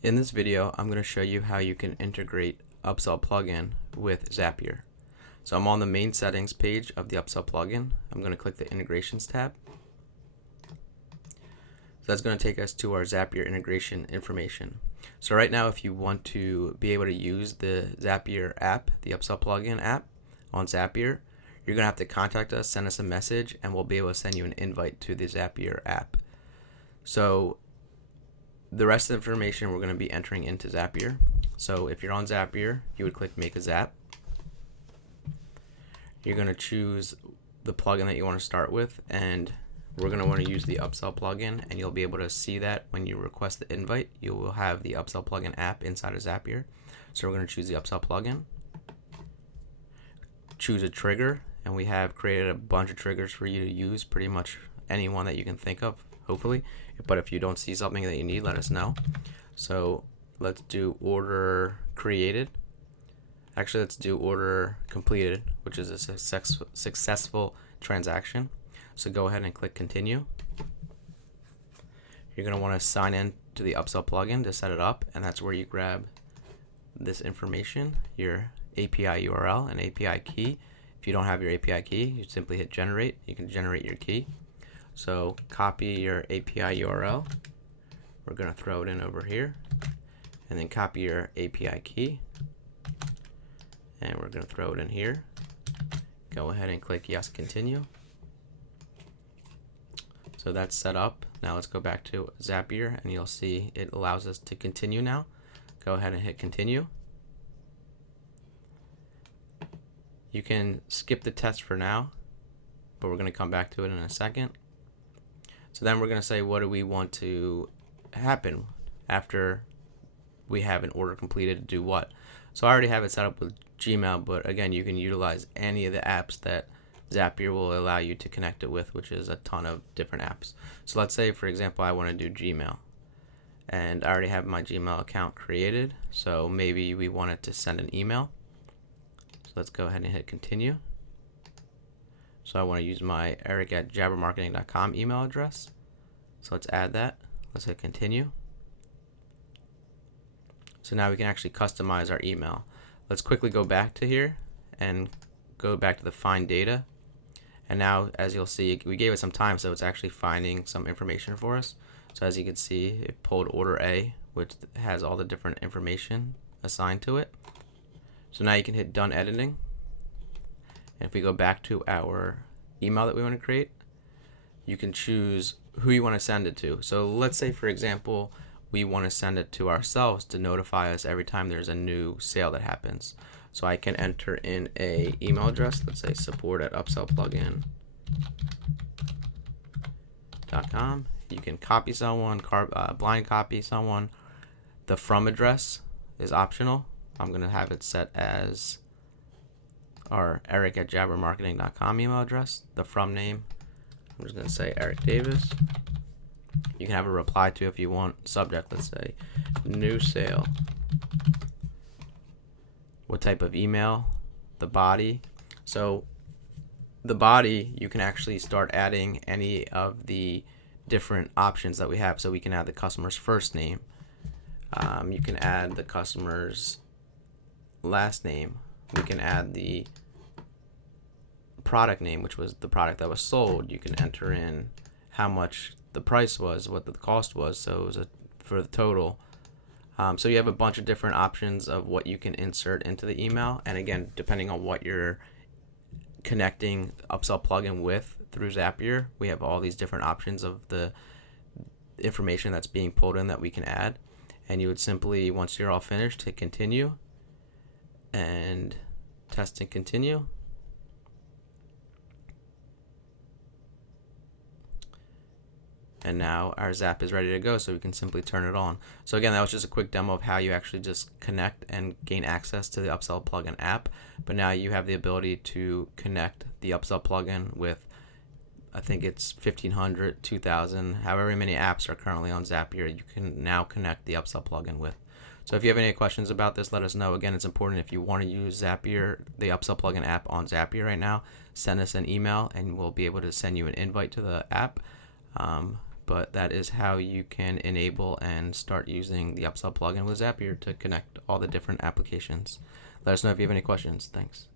In this video, I'm going to show you how you can integrate Upsell Plugin with Zapier. So I'm on the main settings page of the Upsell Plugin. I'm going to click the Integrations tab. So that's going to take us to our Zapier integration information. So right now, if you want to be able to use the Zapier app, the Upsell Plugin app on Zapier, you're going to have to contact us, send us a message, and we'll be able to send you an invite to the Zapier app. So the rest of the information we're going to be entering into Zapier. So if you're on Zapier, you would click Make a Zap. You're going to choose the plugin that you want to start with, and we're going to want to use the Upsell plugin, and you'll be able to see that when you request the invite. You will have the Upsell plugin app inside of Zapier. So we're going to choose the Upsell plugin. Choose a trigger, and we have created a bunch of triggers for you to use, pretty much any one that you can think of, hopefully. But if you don't see something that you need, let us know. So let's do order created. Actually, let's do order completed, which is a successful transaction. So go ahead and click continue. You're going to want to sign in to the Upsell plugin to set it up, and that's where you grab this information, your API URL and API key. If you don't have your API key, you simply hit generate. You can generate your key. So copy your API URL. We're going to throw it in over here. And then copy your API key. And we're going to throw it in here. Go ahead and click yes, continue. So that's set up. Now let's go back to Zapier, and you'll see it allows us to continue now. Go ahead and hit continue. You can skip the test for now, but we're going to come back to it in a second. So then we're going to say, what do we want to happen after we have an order completed to do what? So I already have it set up with Gmail, but again, you can utilize any of the apps that Zapier will allow you to connect it with, which is a ton of different apps. So let's say, for example, I want to do Gmail, and I already have my Gmail account created, so maybe we wanted to send an email. So let's go ahead and hit continue. So I want to use my eric@jabbermarketing.com email address. So let's add that. Let's hit continue. So now we can actually customize our email. Let's quickly go back to here and go back to the find data. And now, as you'll see, we gave it some time, so it's actually finding some information for us. So as you can see, it pulled order A, which has all the different information assigned to it. So now you can hit done editing. And if we go back to our email that we want to create, you can choose who you want to send it to. So let's say, for example, we want to send it to ourselves to notify us every time there's a new sale that happens. So I can enter in a email address, let's say support@upsellplugin.com. You can copy someone, blind copy someone. The from address is optional. I'm going to have it set as our eric@jabbermarketing.com email address. The from name, I'm just going to say Eric Davis. You can have a reply to if you want. Subject, let's say new sale. What type of email? The body. So the body, you can actually start adding any of the different options that we have. So we can add the customer's first name. You can add the customer's last name. We can add the product name, which was the product that was sold. You can enter in how much the price was, what the cost was, so it was for the total. So you have a bunch of different options of what you can insert into the email, and again, depending on what you're connecting Upsell plugin with through Zapier, we have all these different options of the information that's being pulled in that we can add. And you would simply, once you're all finished, hit continue and test and continue. And now our Zap is ready to go, so we can simply turn it on. So again, that was just a quick demo of how you actually just connect and gain access to the Upsell plugin app. But now you have the ability to connect the Upsell plugin with, I think it's 1,500, 2,000, however many apps are currently on Zapier, you can now connect the Upsell plugin with. So if you have any questions about this, let us know. Again, it's important if you want to use Zapier, the Upsell plugin app on Zapier right now, send us an email and we'll be able to send you an invite to the app. but that is how you can enable and start using the Upsell plugin with Zapier to connect all the different applications. Let us know if you have any questions. Thanks.